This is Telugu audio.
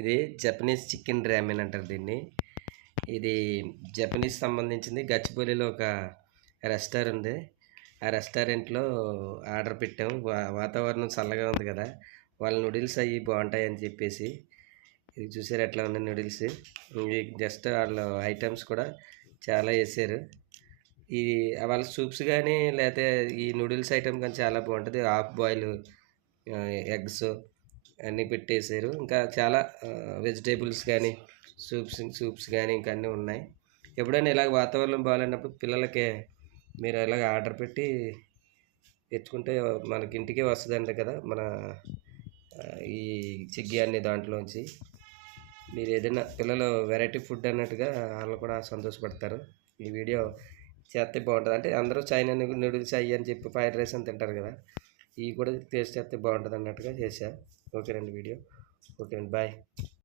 ఇది జపనీస్ చికెన్ రామెన్ అంటారు దీన్ని. ఇది జపనీస్ సంబంధించింది. గచ్చిబౌలిలో ఒక రెస్టారెంట్ ఉంది. ఆ రెస్టారెంట్లో ఆర్డర్ పెట్టాము. వాతావరణం చల్లగా ఉంది కదా, వాళ్ళ నూడిల్స్ అవి బాగుంటాయి అని చెప్పేసి. ఇది చూసారు ఎట్లా ఉన్నాయి నూడిల్స్. ఇవి జస్ట్ వాళ్ళు ఐటమ్స్ కూడా చాలా వేసారు. ఈ వాళ్ళ సూప్స్ కానీ లేకపోతే ఈ నూడిల్స్ ఐటమ్ కానీ చాలా బాగుంటుంది. హాఫ్ బాయిల్ ఎగ్స్ అన్నీ పెట్టేసారు. ఇంకా చాలా వెజిటేబుల్స్ కానీ సూప్స్ కానీ ఇంకా అన్నీ ఉన్నాయి. ఎప్పుడైనా ఇలాగ వాతావరణం బాగాలేనప్పుడు పిల్లలకి మీరు ఇలాగ ఆర్డర్ పెట్టి తెచ్చుకుంటే మనకి ఇంటికే వస్తుందంట కదా మన ఈ చిగ్గి అనే దాంట్లోంచి. మీరు ఏదైనా పిల్లలు వెరైటీ ఫుడ్ అన్నట్టుగా వాళ్ళు కూడా సంతోషపడతారు. ఈ వీడియో చేస్తే బాగుంటుంది. అంటే అందరూ చైనా నూడిల్స్ అయ్యి అని చెప్పి ఫ్రైడ్ రైస్ అని తింటారు కదా, ఇవి కూడా టేస్ట్ చేస్తే బాగుంటుంది అన్నట్టుగా చేశా. ఓకేనండి వీడియో. ఓకేనండి, బాయ్.